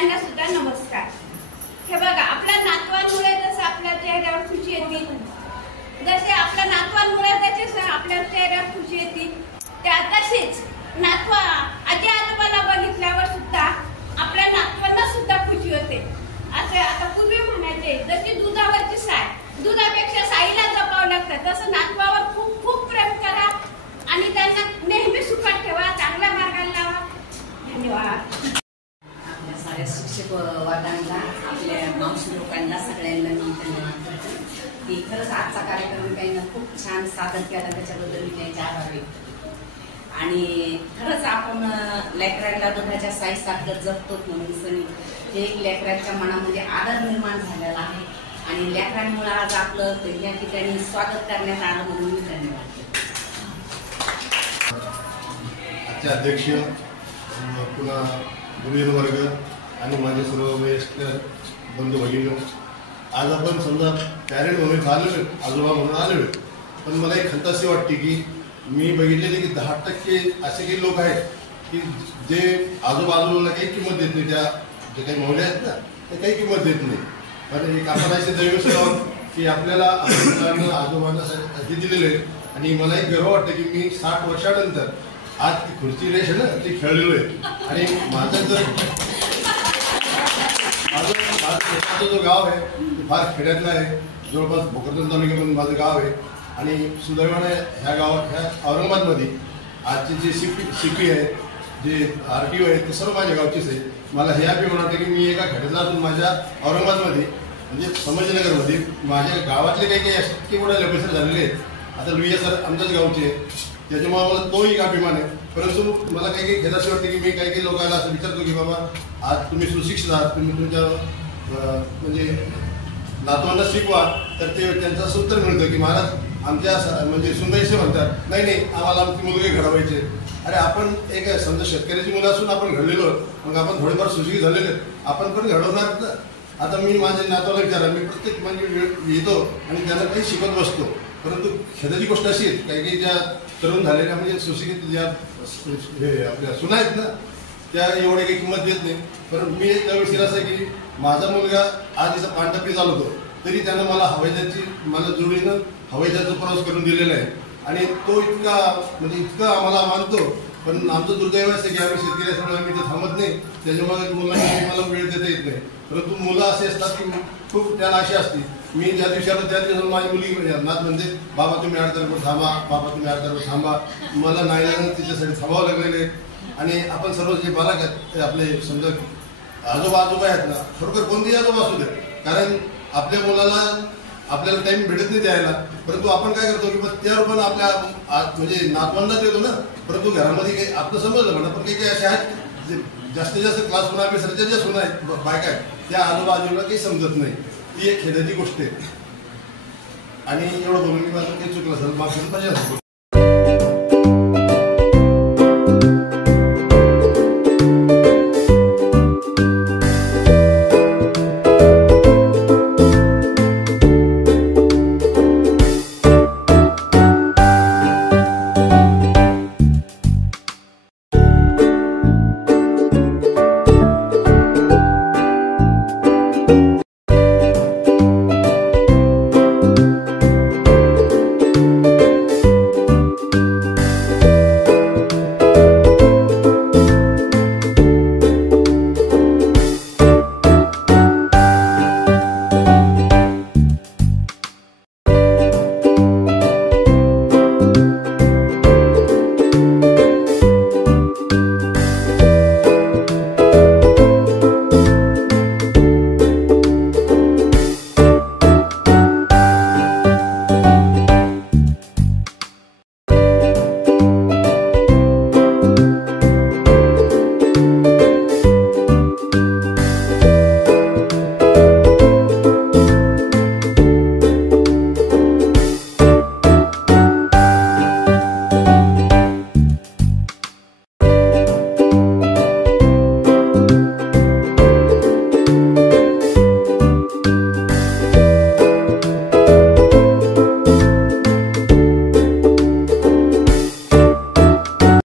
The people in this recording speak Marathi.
त्यांना सुद्धा नमस्कार। हे बघा, आपल्या नातवांमुळे जसं आपल्या चेहऱ्यावर खुशी येते, जसे आपल्या नातवांमुळे त्याचे आपल्या चेहऱ्यावर खुशी येते, त्या तशीच नातवा आजी आजोबाला बघितल्यावर सुद्धा आपल्या नातवांना सुद्धा खुशी होते। असे आता पूर्वी म्हणायचे, जशी दुधावरची साय, दुधापेक्षा साईला जपावं लागतं, तसं नातवावर खूप खूप प्रेम करा आणि त्यांना नेहमी सुखात ठेवा, चांगल्या मार्गाला लावा। धन्यवाद। आपल्या साऱ्या शिक्षक वर्गांना, आपल्या मावशी लोकांना, सगळ्यांना मी धन्यवाद करते की खरंच आजचा कार्यक्रम त्यांना खूप छान सादर केला, त्याच्याबद्दल मी त्यांचे आभार व्यक्त करते। आणि खरंच आपण लेकरांना दुधाच्या साईसारखं जपतो म्हणून सनी हे एक लेकरांच्या मनामध्ये आदर निर्माण झालेला आहे आणि लेकरांमुळे आज आपलं या ठिकाणी स्वागत करण्यात आलं म्हणून मी धन्यवाद करते। आजचे अध्यक्ष, पुन्हा गुरुजन वर्ग आणि माझे सर्व वयस्क बंधू भगिनी, आज आपण समजा पॅरेंट म्हणून आलेलो, आजोबा म्हणून आलेलो, पण मला एक खंत अशी वाटते की मी बघितलेले की 10% असे काही लोक आहेत की जे आजोबाजूला काही किंमत देत नाही, त्या जे काही मौल्य आहेत ना ते काही किंमत देत नाही। पण एक आपण असे दैव आहोत की आपल्याला आजोबांना हे दिलेले आहेत आणि मला एक गर्व वाटतं की मी 60 वर्षानंतर आज ती खुर्ची रेष आहे ना ती खेळलेलो आहे। आणि माझं जो गाव आहे ते फार खेड्यातलं आहे, जवळपास भोकरदन तालुक्यामध्ये माझं गाव आहे आणि सुदैवाने ह्या गावात, ह्या औरंगाबादमध्ये आजचे जे CP आहे, जे RTO आहेत, ते सर्व माझ्या गावचेच आहे। मला हे अभिमान वाटतं की मी एका खेड्यातला असून माझ्या औरंगाबादमध्ये म्हणजे संभाजीनगरमध्ये माझ्या गावातले काही इतके मोठे लेपसर झालेले आहेत। आता लुईया सर आमच्याच गावचे आहेत, त्याच्यामुळे मला तो एक अभिमान आहे। परंतु मला काही खेदाशी वाटते की मी काही लोकांना असं विचारतो की बाबा आज तुम्ही सुशिक्षित आहात, तुम्ही तुमच्या म्हणजे नातवांना शिकवा, तर ते त्यांचं असं उत्तर मिळतं की महाराज आमच्या म्हणजे सुंदरसे म्हणतात नाही नाही आम्हाला आमची मुलगी घडवायचे। अरे आपण एक समजा शेतकऱ्याची मुलं असून आपण घडलेलो, मग आपण थोडेफार सुशिक्षित झालेले, आपण पण घडवणार ना। आता मी माझ्या नातवाला विचारा, मी प्रत्येक म्हणजे येतो आणि त्यांना काही शिकत बसतो, परंतु खेदाची गोष्ट अशी आहे काही काही ज्या तरुण झालेल्या म्हणजे सुशिक्षित ज्या हे आपल्या सुना आहेत ना त्या एवढे काही किंमत देत नाही। परंतु मी एक विषय असं आहे की माझा मुलगा आज इथं पानटपरी चालवतो तरी त्यानं मला हवाईजहाजाची मला जोडीनं हवाईजहाजाचा प्रवास करून दिलेला आहे आणि तो इतका म्हणजे इतका आम्हाला मानतो। पण आमचं दुर्दैव असं की आम्ही शेतकरी असल्यामुळे आम्ही इथं थांबत नाही, त्याच्यामुळे मुलांना मला वेळ देता येत नाही। परंतु मुलं असे असतात की खूप त्याला अशी असते, मी ज्या दिवशी आलो त्या दिवशी माझी मुलगी नात म्हणते बाबा तुम्ही 8 तारखेवर थांबा, बाबा तुम्ही 8 तारखेवर थांबा, मला नाही तिच्यासाठी थांबावं लागलेले। आणि आपण सर्व जे बालक आहेत आपले समजा आजोबा आहेत ना, खरोखर कोणतेही आजोबा असू दे, कारण आपल्या मुलाला आपल्याला टाइम भेटत नाही द्यायला, परंतु आपण काय करतो की त्यावर पण आपल्या म्हणजे नातवांना देतो ना। परंतु घरामध्ये काही आपलं समजलं म्हणा, पण काही काही असे आहेत जे जास्तीत जास्त क्लास म्हणा अभ्यासाच्या ज्या सुना आहेत बायका आहेत त्या आजोबाजूला काही समजत नाही, ती एक खेदाची गोष्ट आहे। आणि एवढं बोलून मी माझं काही चुकलं असेल मागचं माझ्या